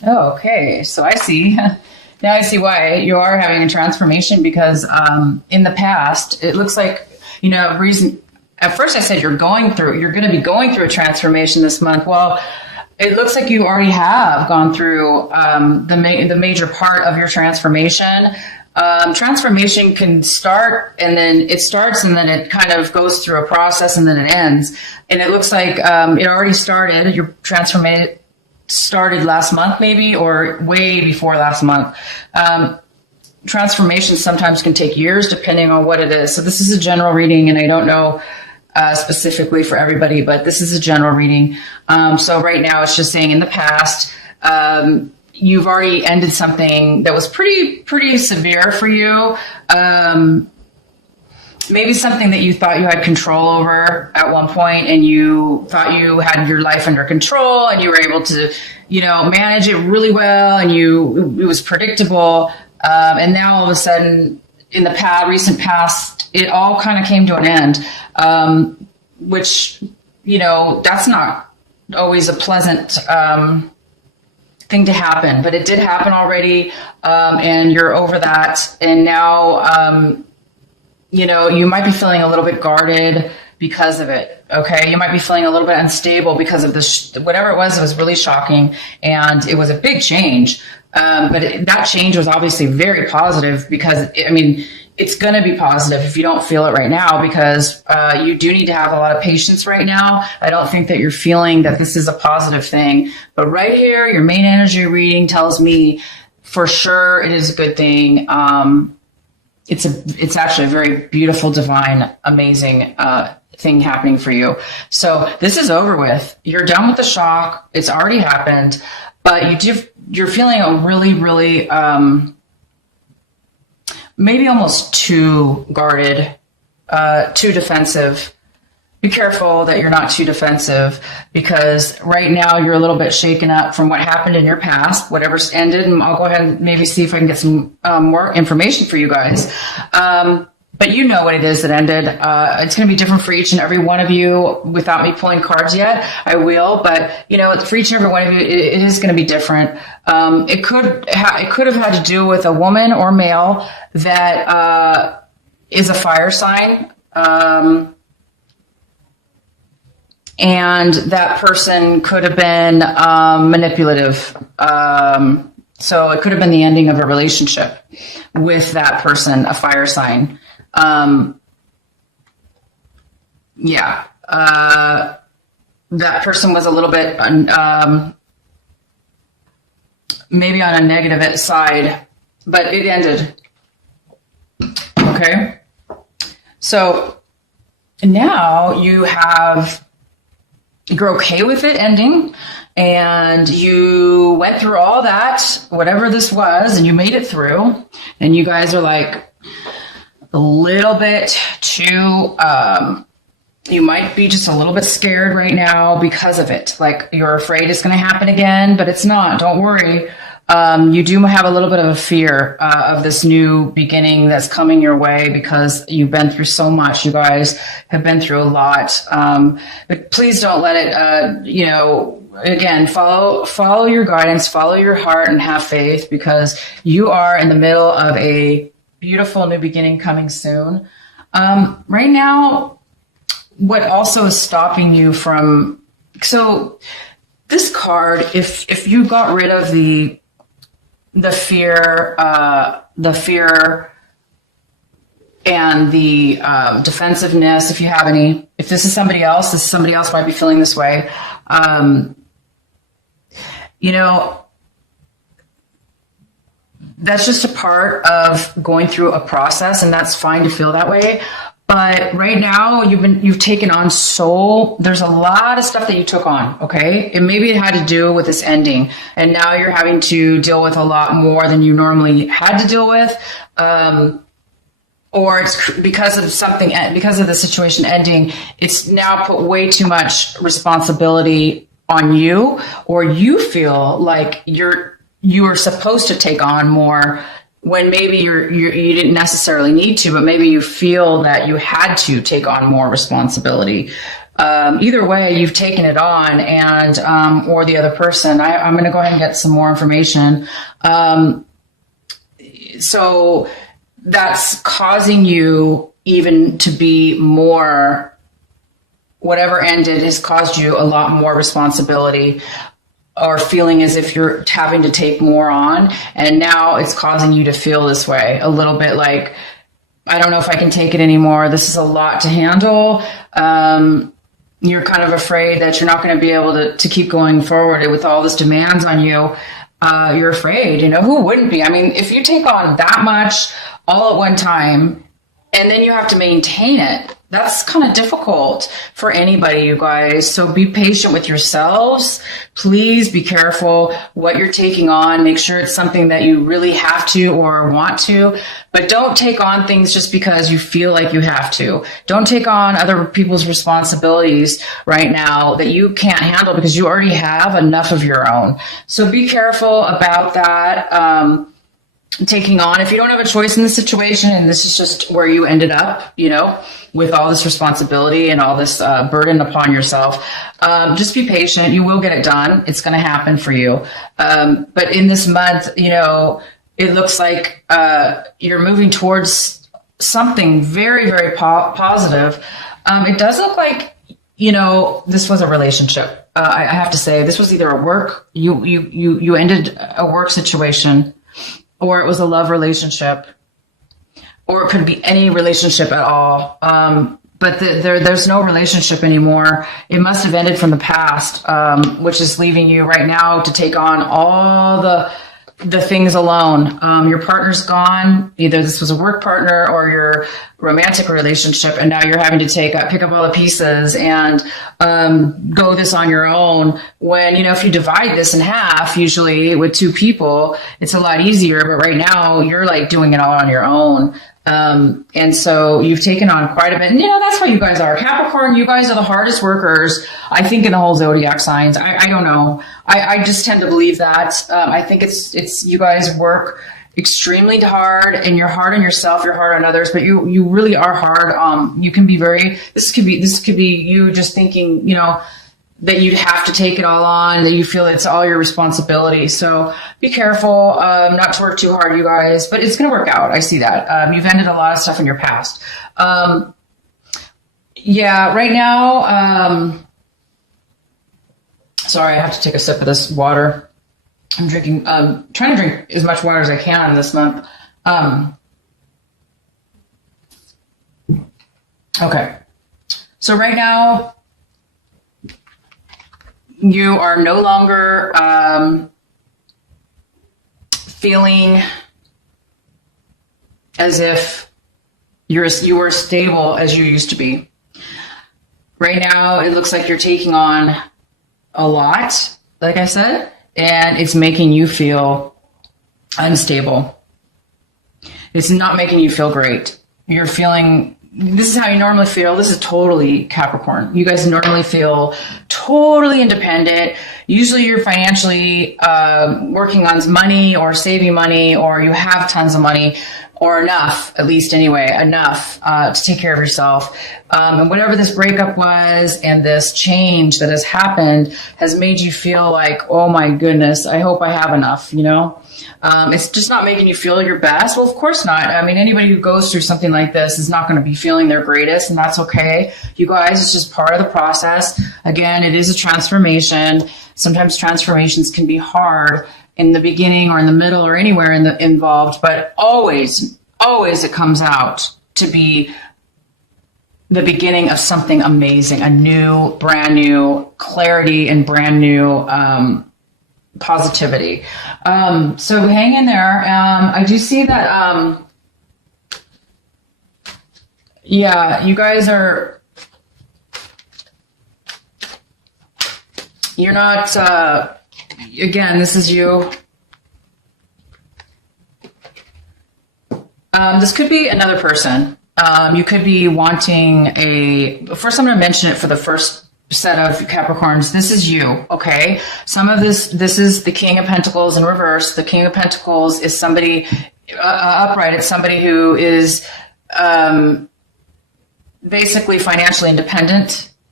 Oh, okay. So I see. Now I see why you are having a transformation because in the past, it looks like, reason. At first I said you're going to be going through a transformation this month. Well, it looks like you already have gone through the major part of your transformation. Transformation can start and then it kind of goes through a process and then it ends. And it looks like it already started. Your transformation started last month maybe, or way before last month. Transformation sometimes can take years depending on what it is. So this is a general reading, and I don't know specifically for everybody, but this is a general reading. So right now it's just saying in the past, you've already ended something that was pretty severe for you. Maybe something that you thought you had control over at one point, and you thought you had your life under control and you were able to, manage it really well, and it was predictable. And now all of a sudden in the recent past, it all kind of came to an end, which, that's not always a pleasant, thing to happen, but it did happen already. And you're over that. And now, you might be feeling a little bit guarded because of it. Okay. You might be feeling a little bit unstable because of this, whatever it was really shocking. And it was a big change. But that change was obviously very positive because it's going to be positive if you don't feel it right now, because you do need to have a lot of patience right now. I don't think that you're feeling that this is a positive thing, but right here, your main energy reading tells me for sure it is a good thing. It's actually a very beautiful, divine, amazing thing happening for you. So this is over with. You're done with the shock. It's already happened, but you're feeling a really, really, maybe almost too guarded, too defensive. Be careful that you're not too defensive, because right now you're a little bit shaken up from what happened in your past, whatever's ended. And I'll go ahead and maybe see if I can get some more information for you guys. But you know what it is that ended. It's going to be different for each and every one of you. Without me pulling cards yet, I will. But for each and every one of you, it is going to be different. It could have had to do with a woman or male that is a fire sign. And that person could have been manipulative. So it could have been the ending of a relationship with that person, a fire sign. That person was a little bit maybe on a negative side, but it ended. Okay. So now you're okay with it ending, and you went through all that, whatever this was, and you made it through, and you guys are like a little bit too, you might be just a little bit scared right now because of it. Like you're afraid it's going to happen again, but it's not. Don't worry. You do have a little bit of a fear of this new beginning that's coming your way, because you've been through so much. You guys have been through a lot. But please don't let it, again, follow your guidance, follow your heart, and have faith, because you are in the middle of a beautiful new beginning coming soon. Right now, what also is stopping you from, so this card, if you got rid of the fear and the defensiveness, if you have any, if this is somebody else might be feeling this way. That's just a part of going through a process, and that's fine to feel that way. But right now you've taken on there's a lot of stuff that you took on. Okay. And maybe it had to do with this ending, and now you're having to deal with a lot more than you normally had to deal with. Or it's because of the situation ending, it's now put way too much responsibility on you, or you feel like you are supposed to take on more when maybe you didn't necessarily need to, but maybe you feel that you had to take on more responsibility. Either way, you've taken it on, and or the other person. I'm going to go ahead and get some more information. So that's causing you even to be more, whatever ended has caused you a lot more responsibility, or feeling as if you're having to take more on. And now it's causing you to feel this way a little bit, like, I don't know if I can take it anymore. This is a lot to handle. You're kind of afraid that you're not going to be able to keep going forward with all this demands on you. You're afraid, who wouldn't be? I mean, if you take on that much all at one time and then you have to maintain it, that's kind of difficult for anybody, you guys. So be patient with yourselves. Please be careful what you're taking on. Make sure it's something that you really have to or want to, but don't take on things just because you feel like you have to. Don't take on other people's responsibilities right now that you can't handle because you already have enough of your own. So be careful about that. Taking on, if you don't have a choice in the situation, and this is just where you ended up, with all this responsibility and all this burden upon yourself, just be patient. You will get it done. It's going to happen for you. But in this month, it looks like you're moving towards something very, very positive. It does look like, this was a relationship. I have to say, this was either a work, you ended a work situation, or it was a love relationship, or it could be any relationship at all. But there's no relationship anymore. It must have ended from the past, which is leaving you right now to take on all the things alone. Your partner's gone. Either this was a work partner or your romantic relationship, and now you're having to pick up all the pieces and go this on your own. When, if you divide this in half, usually with two people, it's a lot easier. But right now you're like doing it all on your own. And so you've taken on quite a bit. And, that's how you guys are. Capricorn, you guys are the hardest workers, I think, in the whole zodiac signs. I don't know. I just tend to believe that. I think it's you guys work extremely hard, and you're hard on yourself, you're hard on others, but you really are hard. You can be this could be you just thinking, that you'd have to take it all on, that you feel it's all your responsibility. So be careful, not to work too hard, you guys, but it's going to work out. I see that. You've ended a lot of stuff in your past. Right now, sorry, I have to take a sip of this water. I'm trying to drink as much water as I can this month. Okay. So right now, you are no longer feeling as if you were stable as you used to be. Right now, it looks like you're taking on a lot, like I said, and it's making you feel unstable. It's not making you feel great. You're feeling, this is how you normally feel. This is totally Capricorn. You guys normally feel totally independent. Usually you're financially working on money or saving money, or you have tons of money, or enough, at least anyway, enough to take care of yourself. And whatever this breakup was and this change that has happened has made you feel like, oh my goodness, I hope I have enough, It's just not making you feel your best. Well, of course not. I mean, anybody who goes through something like this is not going to be feeling their greatest, and that's okay. You guys, it's just part of the process. Again, it is a transformation. Sometimes transformations can be hard in the beginning or in the middle or anywhere involved, but always it comes out to be the beginning of something amazing, a new, brand new clarity and brand new positivity. So hang in there. I do see that, you guys you're not, again, this is you. This could be another person. You could be wanting first I'm going to mention it for the first set of Capricorns. This is you, okay? Some of this is the King of Pentacles in reverse. The King of Pentacles is somebody upright. It's somebody who is basically financially independent.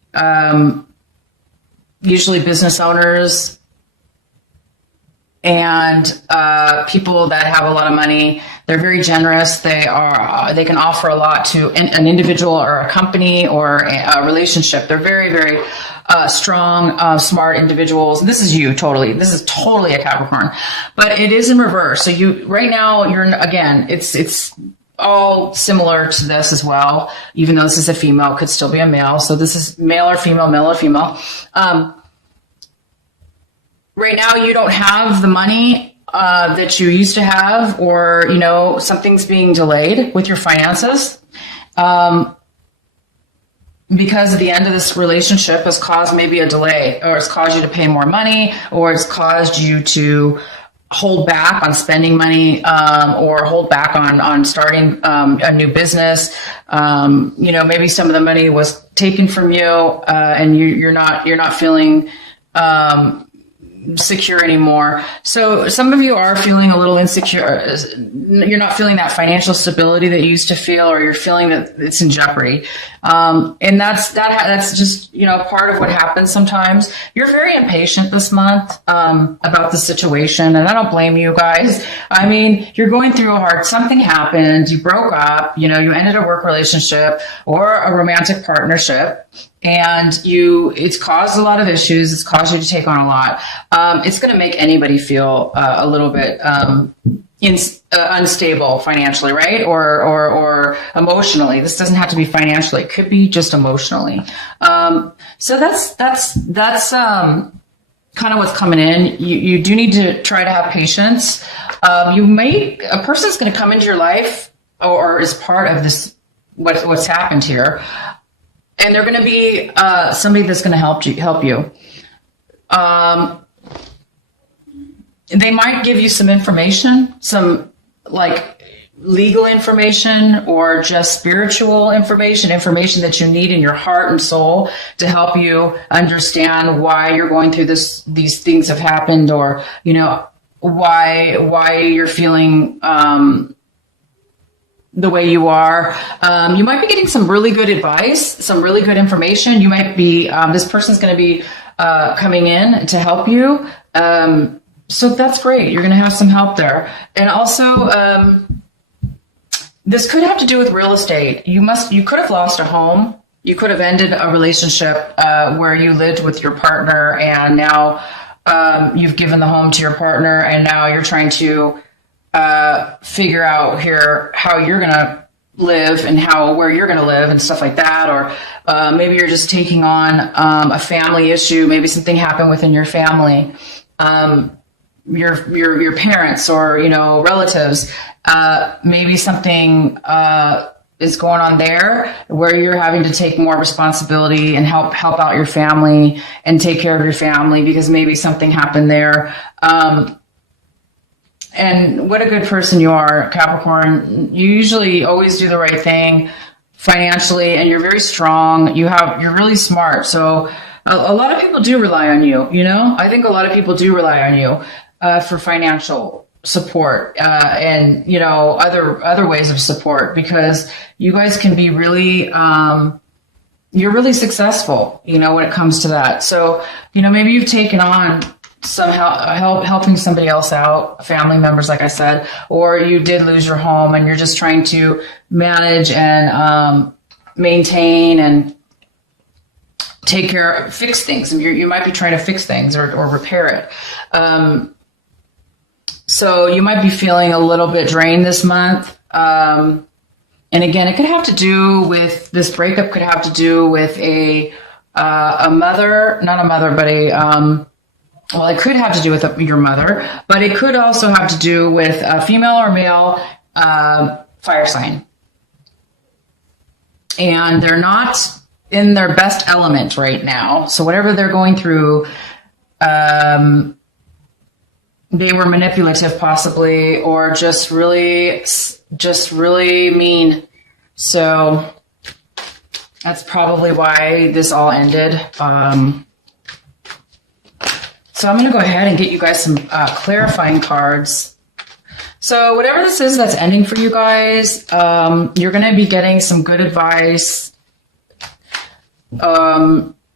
usually business owners and people that have a lot of money. They're very generous. They can offer a lot to an individual or a company or a relationship. They're very, very strong, smart individuals. This is you totally. This is totally a Capricorn, but it is in reverse. So right now it's all similar to this as well. Even though this is a female, it could still be a male. So this is male or female. Right now you don't have the money that you used to have, or, something's being delayed with your finances. Because the end of this relationship has caused maybe a delay, or it's caused you to pay more money, or it's caused you to hold back on spending money, or hold back on starting a new business. Maybe some of the money was taken from you, and you're not feeling secure anymore. So some of you are feeling a little insecure. You're not feeling that financial stability that you used to feel, or you're feeling that it's in jeopardy. And that's just, part of what happens sometimes. You're very impatient this month, about the situation. And I don't blame you guys. I mean, you're going through something happened. You broke up, you ended a work relationship or a romantic partnership. And it's caused a lot of issues. It's caused you to take on a lot. It's going to make anybody feel a little bit unstable financially, right? Or emotionally. This doesn't have to be financially. It could be just emotionally. So that's kind of what's coming in. You do need to try to have patience. A person's going to come into your life or is part of this what's happened here. And they're going to be somebody that's going to help you. They might give you some information, some like legal information, or just spiritual information that you need in your heart and soul to help you understand why you're going through these things have happened, or why you're feeling the way you are. You might be getting some really good advice, some really good information. You might be, this person's going to be coming in to help you. So that's great. You're going to have some help there. And also, this could have to do with real estate. You could have lost a home. You could have ended a relationship where you lived with your partner, and now you've given the home to your partner, and now you're trying to figure out here how you're going to live and where you're going to live and stuff like that. Or maybe you're just taking on a family issue. Maybe something happened within your family, your parents or relatives. Maybe something is going on there where you're having to take more responsibility and help out your family and take care of your family because maybe something happened there. And what a good person you are, Capricorn. You usually always do the right thing financially, and you're very strong. You're really smart. So a lot of people do rely on you, I think a lot of people do rely on you for financial support, and other ways of support, because you guys can be really you're really successful, when it comes to that. So maybe you've taken on some helping somebody else out, family members, like I said, or you did lose your home and you're just trying to manage and maintain and fix things. You might be trying to fix things or repair it. So you might be feeling a little bit drained this month. And again, it could have to do with this breakup, could have to do with a mother, not a mother, but it could have to do with your mother, but it could also have to do with a female or male fire sign. And they're not in their best element right now. So whatever they're going through, they were manipulative possibly, or just really mean. So that's probably why this all ended. So I'm going to go ahead and get you guys some clarifying cards. So whatever this is that's ending for you guys, you're going to be getting some good advice.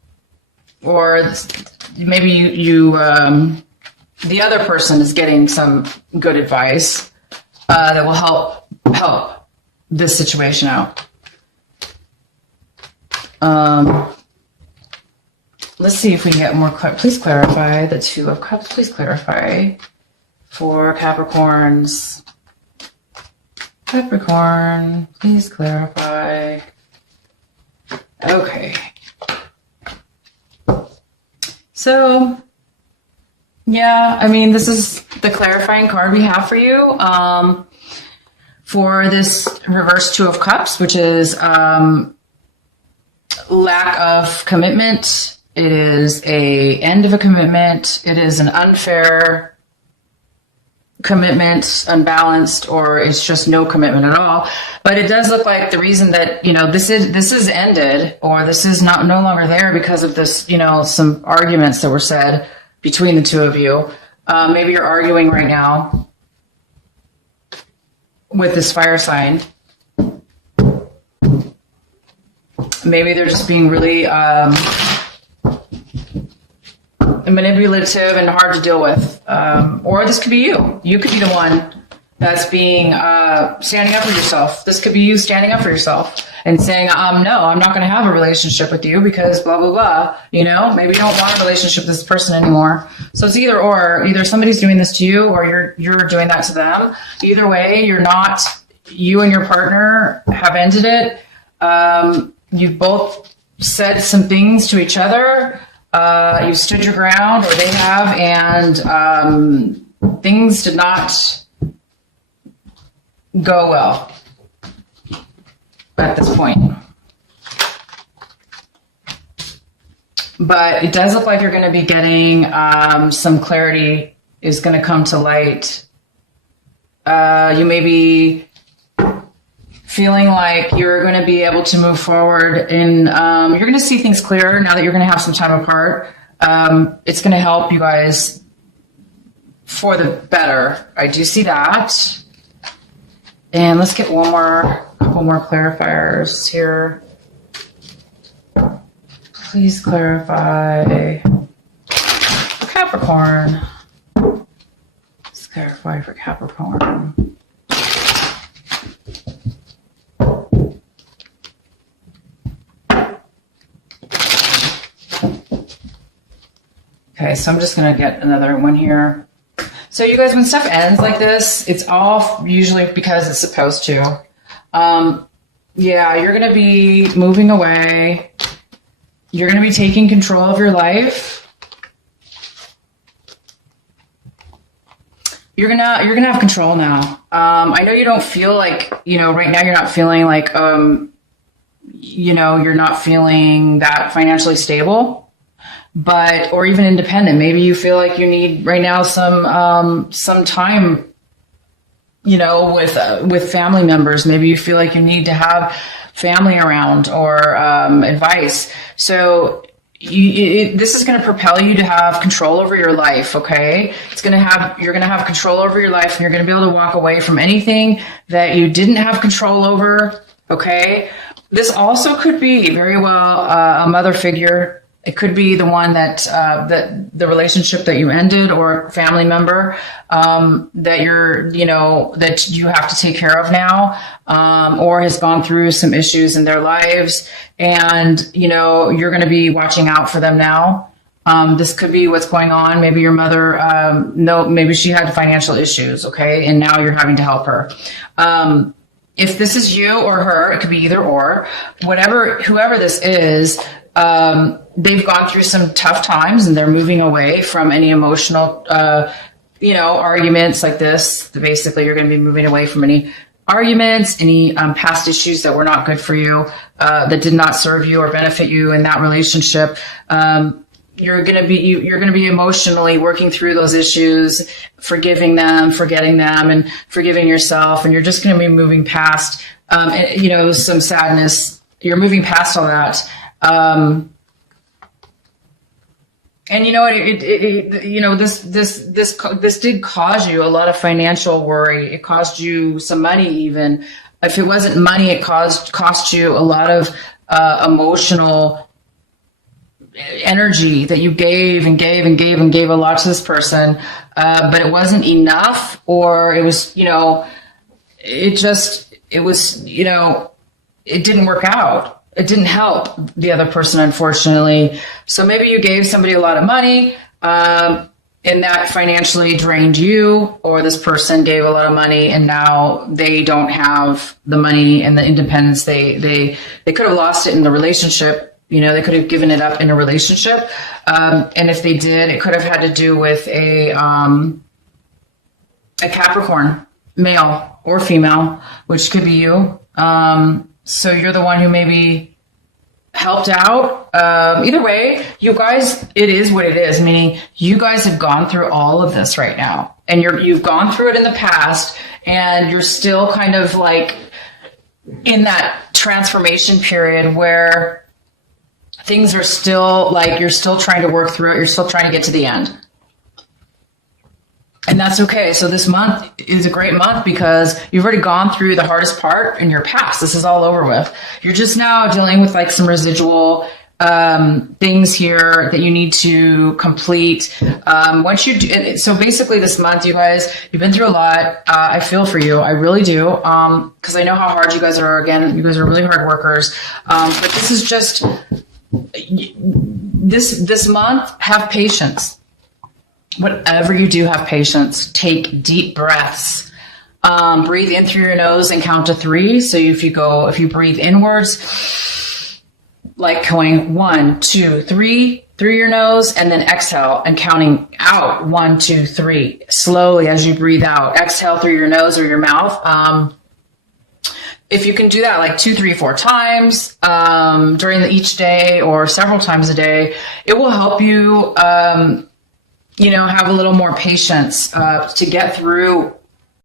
or maybe the other person is getting some good advice that will help this situation out. Let's see if we can get more. Please clarify the Two of Cups. Please clarify for Capricorns. Capricorn, please clarify. Okay. So, yeah, I mean, this is the clarifying card we have for you for this reverse Two of Cups, which is lack of commitment. It is a end of a commitment. It is an unfair commitment, unbalanced, or it's just no commitment at all. But it does look like the reason that, this is ended, or this is no longer there because of this, some arguments that were said between the two of you. Maybe you're arguing right now with this fire sign. Maybe they're just being really manipulative and hard to deal with. Or this could be you. You could be the one that's being standing up for yourself. This could be you standing up for yourself and saying, no, I'm not going to have a relationship with you because blah, blah, blah. Maybe you don't want a relationship with this person anymore. So it's either or. Either somebody's doing this to you or you're doing that to them. Either way, you and your partner have ended it. You've both said some things to each other. You stood your ground, or they have, and things did not go well at this point. But it does look like you're going to be getting some clarity is going to come to light. You may be feeling like you're going to be able to move forward and you're going to see things clearer now that you're going to have some time apart. It's going to help you guys for the better. I do see that. And let's get couple more clarifiers here. Please clarify for Capricorn. Let's clarify for Capricorn. Okay, so I'm just going to get another one here. So you guys, when stuff ends like this, it's all usually because it's supposed to. Yeah, you're going to be moving away. You're going to be taking control of your life. You're gonna have control now. I know you don't feel like, right now you're not feeling like, you're not feeling that financially stable. Or even independent. Maybe you feel like you need right now some time, with family members. Maybe you feel like you need to have family around or advice. So this is going to propel you to have control over your life. Okay, you're going to have control over your life, and you're going to be able to walk away from anything that you didn't have control over. Okay, this also could be very well a mother figure. It could be the one that the relationship that you ended, or family member that that you have to take care of now, or has gone through some issues in their lives, and you're going to be watching out for them now. This could be what's going on. Maybe your mother, maybe she had financial issues, okay, and now you're having to help her. If this is you or her, it could be either or. Whoever this is. They've gone through some tough times, and they're moving away from any emotional, arguments like this. Basically, you're going to be moving away from any arguments, any past issues that were not good for you, that did not serve you or benefit you in that relationship. You're going to be emotionally working through those issues, forgiving them, forgetting them, and forgiving yourself. And you're just going to be moving past, some sadness. You're moving past all that. And this did cause you a lot of financial worry. It caused you some money, even if it wasn't money, it cost you a lot of emotional energy that you gave and gave and gave and gave a lot to this person, but it wasn't enough, or it was, it didn't work out. It didn't help the other person, unfortunately. So maybe you gave somebody a lot of money, and that financially drained you, or this person gave a lot of money and now they don't have the money and the independence. They could have lost it in the relationship. They could have given it up in a relationship. And if they did, it could have had to do with a Capricorn, male or female, which could be you. So you're the one who maybe helped out. Either way, you guys, it is what it is, meaning you guys have gone through all of this right now, and you've gone through it in the past, and you're still kind of like in that transformation period where things are still like, you're still trying to work through it. You're still trying to get to the end. And that's okay. So this month is a great month because you've already gone through the hardest part in your past. This is all over with. You're just now dealing with like some residual things here that you need to complete. Once you do, so basically this month, you guys, you've been through a lot. I feel for you. I really do. Cause I know how hard you guys are. Again, you guys are really hard workers. But this is just this month, have patience. Whatever you do, have patience. Take deep breaths. Breathe in through your nose and count to 3. So if you breathe inwards, like going 1, 2, 3 through your nose, and then exhale and counting out 1, 2, 3 slowly as you breathe out. Exhale through your nose or your mouth. If you can do that like 2, 3, 4 times during each day or several times a day, it will help you have a little more patience to get through